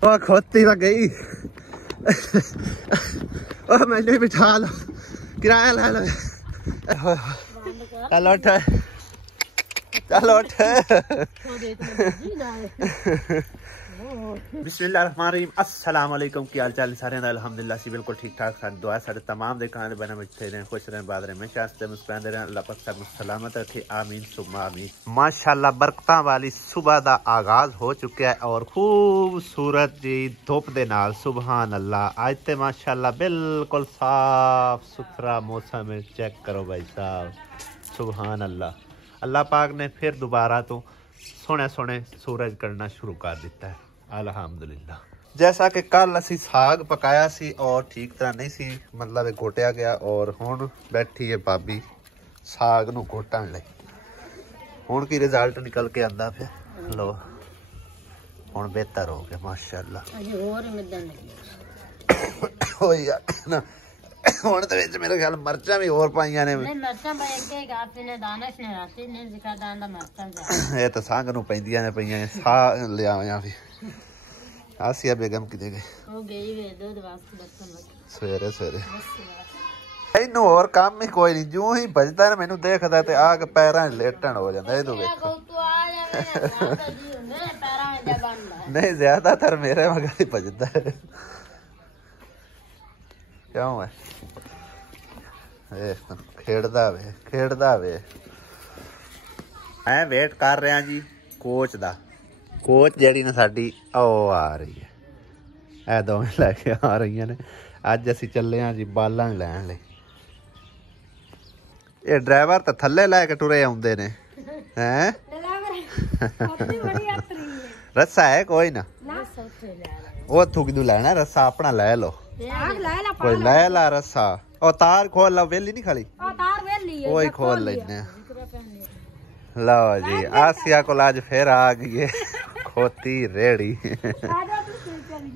वो खोती तो गई। ओ मैंने बिठा लो, किराया ले लो। चलो उठ, चलो उठ। बिस्मिल्लाहिर्रहमानिर्रहीम। अस्सलाम वालेकुम। की हाल चाल सारे अल्हम्दुलिल्लाह सी बिल्कुल ठीक ठाक। सारी दुआ सारे तमाम देखने बने बैठे रहें, खुश रहें, बाद रहें, शास्ते मुस्कुराते रहें। अल्लाह पाक सब सलामत रखे, आमीन सुम्मा आमीन। माशाअल्लाह बरकतां वाली सुबह का आगाज हो चुका है और खूबसूरत जी धुप दे नाल। सुभान अल्लाह। आज ते माशाअल्लाह बिल्कुल साफ सुथरा मौसम है। चेक करो भाई साहब, सुभान अल्लाह। अल्लाह पाक ने फिर दोबारा तो सोने सोने सूरज करना शुरू कर दिता है, अल्हम्दुलिल्लाह। जैसा कि कल असी साग पकाया सी और ठीक तरह नहीं सी मतलब घोटिया गया और हुण बैठी है भाभी साग नूं घोटण लई। हुण की रिजल्ट निकल के आंदा पे, लो हुण बेहतर हो गया माशाअल्लाह। ओही ना हुण ते विच मेरे ख्याल मर्चां भी होर पाईयां ने। ये तो संग नूं पैंदियां ने पईयां सा लियावां भी। आसिया बेगम किते गए? ओ गई वे दूध वास्ते बर्तन सवेरे सवेरे। इनू और काम ही कोई नहीं, जो ही बजदा है मैनू देखदा ते आग पैरां लेटण हो जांदा। ए तू वेख नहीं ज्यादातर मेरे मगर ही बजदा है। क्यों है खेड़दा वे। मैं वेट कर रहा जी कोच दा। कोच जी ने साडी ओ आ रही है, ए दोवें लैके आ रही ने। अज असी चले हाँ जी बालां लैन लई। ये ड्राइवर तो थल्ले लैके टुरे आउंदे ने हैं। रस्सा है कोई ना, उथों किदू लैना रस्सा? अपना लै लो, कोई लै ला रस्सा। ओ तार खोल लो, वेली नहीं खड़ी वही खोल लेने। लो जी आसिया को आज फिर आ गई है खोती रेड़ी।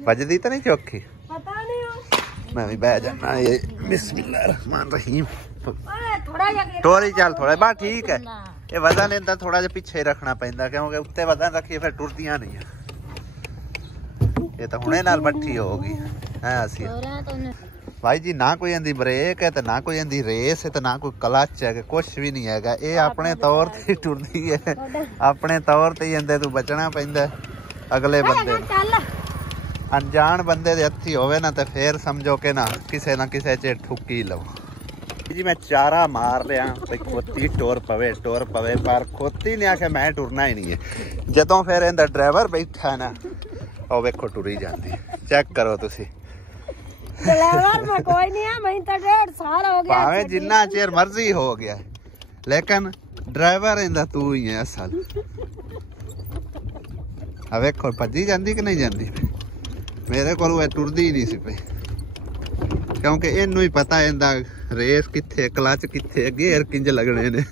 बजदी तो नहीं चौखी? मैं भी बह जाना। ये बिस्मिल्लाहिर्रहमानिर्रहीम। टोरी चल थोड़ा बा ठीक है। ये वजन इनका थोड़ा जा पीछे रखना पैंदा क्योंकि उत्ते वजन रखिए फिर टुरदियां नहीं है। ये तो हुणे नाल बट्ठी होगी है आसिया। भाई जी ना कोई इंदी ब्रेक है तो ना कोई इंदी रेस है तो ना कोई क्लच है, कुछ भी नहीं है। ये अपने तौर ते टुरदी है, अपने तौर ते इंदे तू बचना पैंदा। अगले बंदे अनजान बंदे दे हत्थी होवे ना तो फिर समझो के ना किसे च ठुकी लो जी। मैं चारा मार लिया भाई खोती टोर पवे पर खोती ने आखे मैं टुरना ही नहीं है। जदों फिर इंदा ड्राइवर बैठा ना ओ वेखो टुरी जाती। चेक करो तुसी। में कोई नहीं है, मैं तो 1.5 साल हो गया भावे जिन्ना चेर मर्जी हो गया लेकिन ड्राइवर इंदा तू ही है असल। अब वेखो भजी जाती कि नहीं जाती? मेरे को टुरदी नहीं सी पई क्योंकि इनू ही पता है इंदा रेस किथे, क्लच किथे, गेयर किंज लगने ने।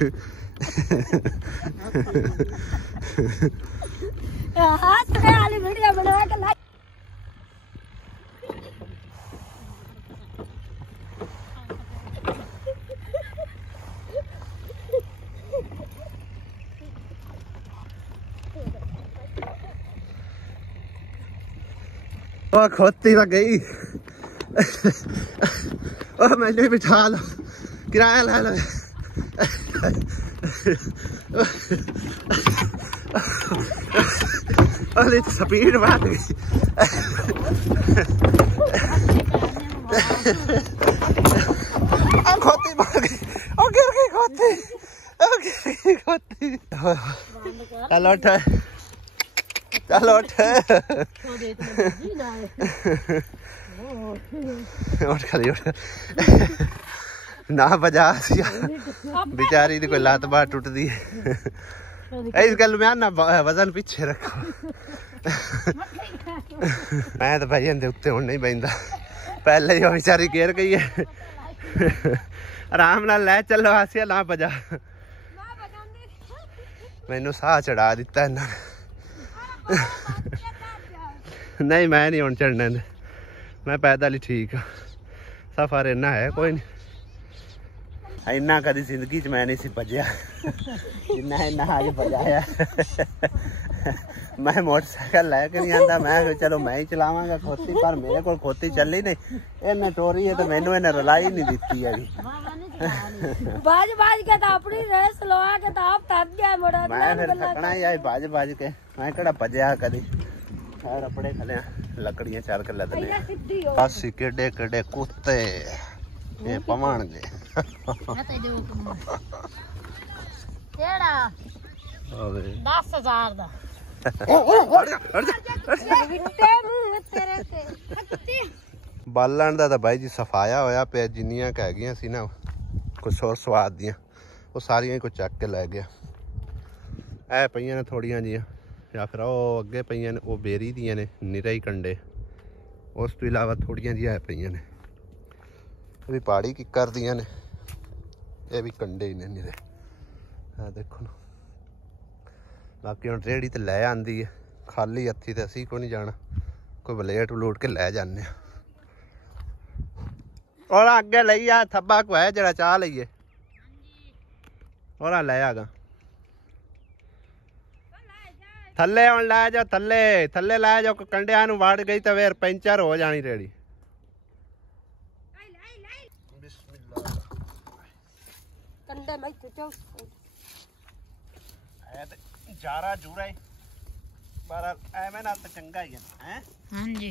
वो खोती तो गई। ओ मैंने बिठा लो, किराया ले लो। अरे स्पीड बढ़ गई। खोती बढ़ गई, ओ गिर गई खोती, ओ गिर गई खोती। चलो उठ, चलो उठ। उठ खड़ी उठ ना बजा बेचारी दी कोई लात बात टुटदी है। इस गल में ना वजन पीछे रखो। मैं तो भाई इंदे उत्ते हुण नहीं बहिंदा, पहले ही बेचारी गिर गई है। आराम नाल लै चलो आसिया, ना बजा। मैनू साह चढ़ा दिता इन्हां नहीं मैं नहीं हुण चढ़ने, मैं पैदल ही ठीक हाँ। सफर इन्ना है कोई नहीं। ਇੰਨਾ ਕਦੀ ਜ਼ਿੰਦਗੀ 'ਚ ਮੈਂ ਨਹੀਂ ਸੀ ਭੱਜਿਆ ਜਿੰਨਾ ਇੰਨਾ ਅੱਜ ਭਜਾਇਆ। मैं मोटरसाइकिल लैके नहीं आता, मैं चलो मैं ही चलावांगा खोती, पर मेरे को खोती चली नहीं, इन्हें टोरी है तो मैनू इन्हें रुलाई नहीं दी है। बाज के तो अपनी रेस लवा के तो आप थक गए मोड़ा। मैं फिर थकना ही आई बाज के, मैं केड़ा भजया कदी। खैर अपने खले लकड़ियां चाल के लदने बस केडे केडे कुत्ते ये पवाण दे केड़ा 10,000 दा ਬਾਲਣ ਦਾ ਤਾਂ ਬਾਈ ਜੀ ਸਫਾਇਆ ਹੋਇਆ ਪਿਆ, ਜਿੰਨੀਆਂ ਕੁ ਹੈਗੀਆਂ ਸੀ ਨਾ ਕੁਛ ਹੋਰ ਸਵਾਦ ਦੀਆਂ ਉਹ ਸਾਰੀਆਂ ਹੀ ਕੋ ਚੱਕ ਕੇ ਲੈ ਗਿਆ। ਇਹ ਪਈਆਂ ਨੇ ਥੋੜੀਆਂ ਜੀਆਂ, ਜਾਂ ਫਿਰ ਉਹ ਅੱਗੇ ਪਈਆਂ ਨੇ ਉਹ ਬੇਰੀ ਦੀਆਂ ਨੇ ਨਿਰਾ ਹੀ ਕੰਡੇ, ਉਸ ਤੋਂ ਇਲਾਵਾ ਥੋੜੀਆਂ ਜਿਹੀਆਂ ਪਈਆਂ ਨੇ ਇਹ ਵੀ ਪਹਾੜੀ ਕਿੱਕਰ ਦੀਆਂ ਨੇ, ਇਹ ਵੀ ਕੰਡੇ ਹੀ ਨੇ ਨਿਰੇ। ਆ ਦੇਖੋ ਨਾ, बाकी हम रेहड़ी तो लै आंदी है, खाली हथी तो असी को नहीं जाना, कोई बलेट बलूट के लै जाने। और अगे लई आ थब्बा को है जरा चाह लीए और लै आगा थले हम लै जाओ, थले थले लै जाओ, कंडिया नूं वड़ गई तो फिर पंचर हो जानी रेहड़ी। जारा जूरा ही पर एवें नाल तो चंगा ही है। हां जी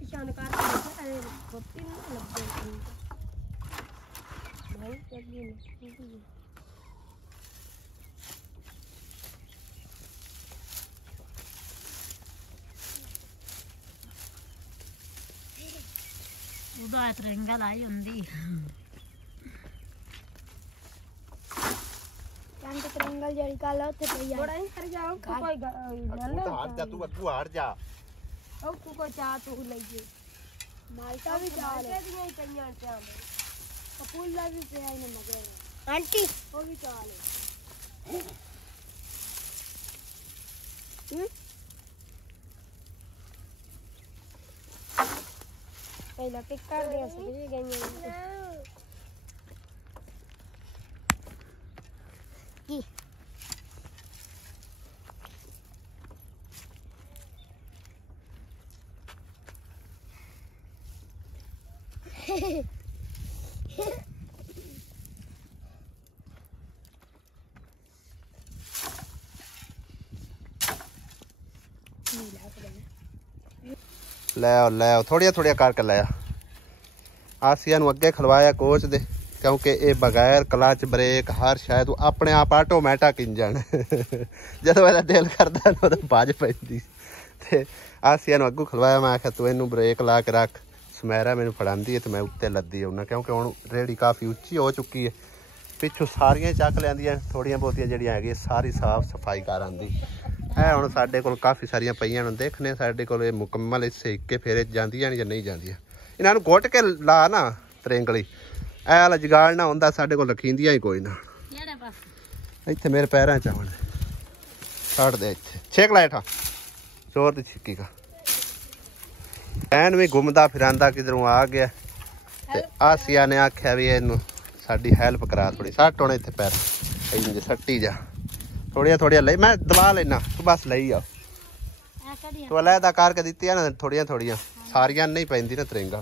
निशान काट के अरे खोती नहीं लग गई भाई चलिए उदा तिरंगा लाई हुंदी कांड तिरंगा जड़ी काला उथे पई आ बड़ा ही कर जाओ कोई गल तू हार जा, तू हार जा ओ को चा तू लईए मालटा भी चा ले दियां पईयां चा कपूल ला भी पे आई ने मगर आंटी ओ भी चा ले पहला पिक कर दिया सभी गई की लै थोड़िया थोड़िया करके लाया। आसिया नूं अगे खलवाया कोच दे, क्योंकि ये बगैर क्लच ब्रेक हर शायद अपने आप ऑटोमैटिक इंजन जदों मेरा दिल करदा उदों भज पैंदी ते आसिया नूं अगू खलवाया। मैं आख्या तू इनू ब्रेक ला के रख, समैरा मैनू फड़ांदी है तो मैं उत्ते लद्दी आउना, क्योंकि हुण रेहड़ी काफ़ी उच्ची हो चुकी है। पिछों सारियां चक लैंदियां, थोड़ियां बहुतियां जिहड़ियां हैगियां सारी साफ सफाई कर आंदी है। हुण साडे कोल काफ़ी सारियां पईयां ने, देखने साडे कोल मुकम्मल इसे इक्के फेरे जांदियां ने जां नहीं जांदियां। इन्हां नूं घुट के ला ना त्रेंगली ऐ वाला जुगाड़ ना हुंदा साडे कोल रखींदियां ही कोई ना। इत्थे मेरे पैरां च आउण छड़ दे, इत्थे छेक ला हेठां जोर दी छिक्की का ऐन भी घुमदा फिरांदा किधरों आ गया ते आसिया ने आख्या भी इनू साडी हेल्प करा थोड़ी, सट होने इत्थे पैर इंज सट्टी जा थोड़िया थोड़िया ले, मैं दबा लेना तू बस लई आ तू अलहदा करके दित्ती ना थोड़िया थोड़िया, सारियां नहीं पैंदी ना तरेंगा।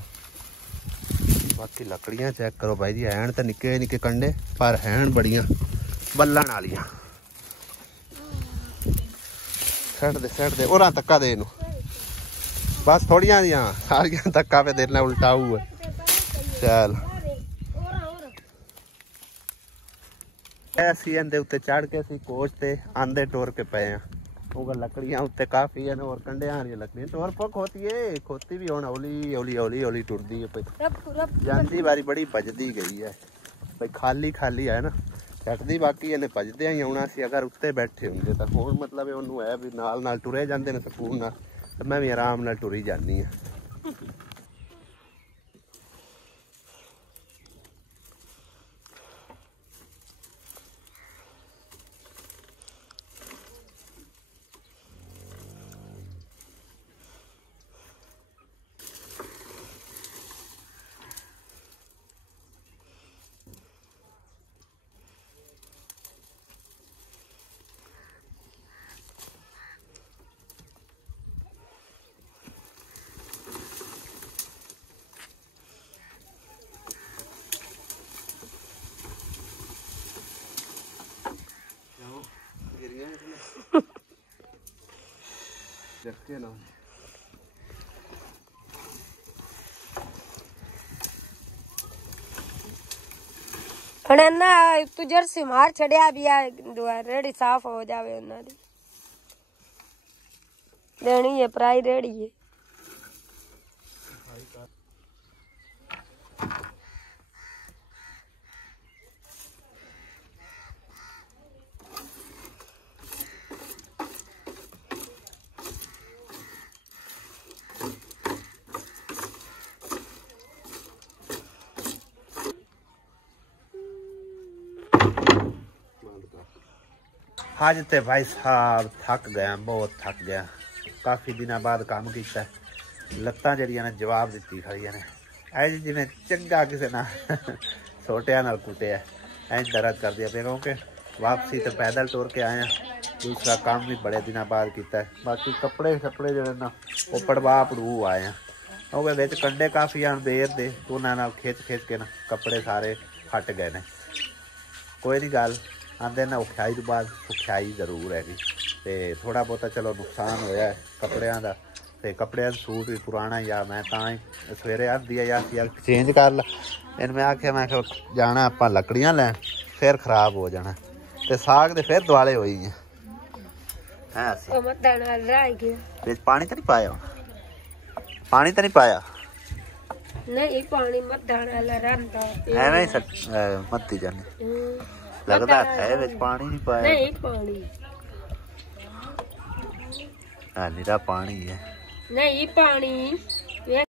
बाकी लकड़ियां चेक करो भाई जी, हैन तो निक्के निक्के कंडे पर हैन बड़ियां बल्लन वालियां। सट दे और धक्का दे इनू बस थोड़िया जियां सारियां धक्का पे देना उल्टा हुआ। चल असी इहदे उत्ते चढ़ के असी कोच ते आंदे टुर के पे हैं। वो लकड़ियां उत्ते काफी है और कंडियां वाली लकड़ियां टुर पक होती है, खोती भी हुण हौली हौली हौली हौली टुरदी है पई जांदी बारी बड़ी भजदी गई है भाई, खाली खाली है ना छटदी। बाकी इन्हें भजदे ही आउणा सी अगर उत्ते बैठे हुंदे तां हुण मतलब उहनूं है भी नाल टुरे जांदे ने सकून नाल, ते मैं भी आराम नाल टुरी जानी है। ना तू जर्सी मार छड़िया भी आ रेडी साफ हो जावे उन्हारी देनी है प्राई रेडी है आज ते भाई साहब थक गया बहुत थक गया काफी दिनों बाद काम किया लत्तां जड़ियां ने जवाब दिती खड़ियां ने ऐ जिवें चंगा किसी ना छोटिया नाल कुटिया ऐं दर्द कर दिया पे क्योंकि वापसी तो पैदल टुर के आए दूसरा काम भी बड़े दिनों बाद किया बाकी कपड़े शपड़े जो ना वो पड़वा पड़ू आए हैं क्योंकि बिच कंडे काफ़ी आन बेर दे तो उन्होंने खिच खिच के ना कपड़े सारे हट गए ने कोई नहीं गल आंदे ना औखियाई तो बाद सुखियाई जरूर हैगी तो थोड़ा बहुता चलो नुकसान होया है कपड़ियां दा ते कपड़ियां दा सूट भी पुराना या मैं तां ही सवेरे आंदी है यार चेंज कर ला इन मैं आख्या मैं जाना आपां लकड़ियां लैन फिर खराब हो जाना ते साग दे फिर दुआले होई है पानी तो नहीं पाया पानी तो नहीं पाया नहीं पानी मत डालना रंदा एवें ही मत्ती जाने लगता है विच पानी नहीं पाया नहीं पानी निरा पानी है नहीं पानी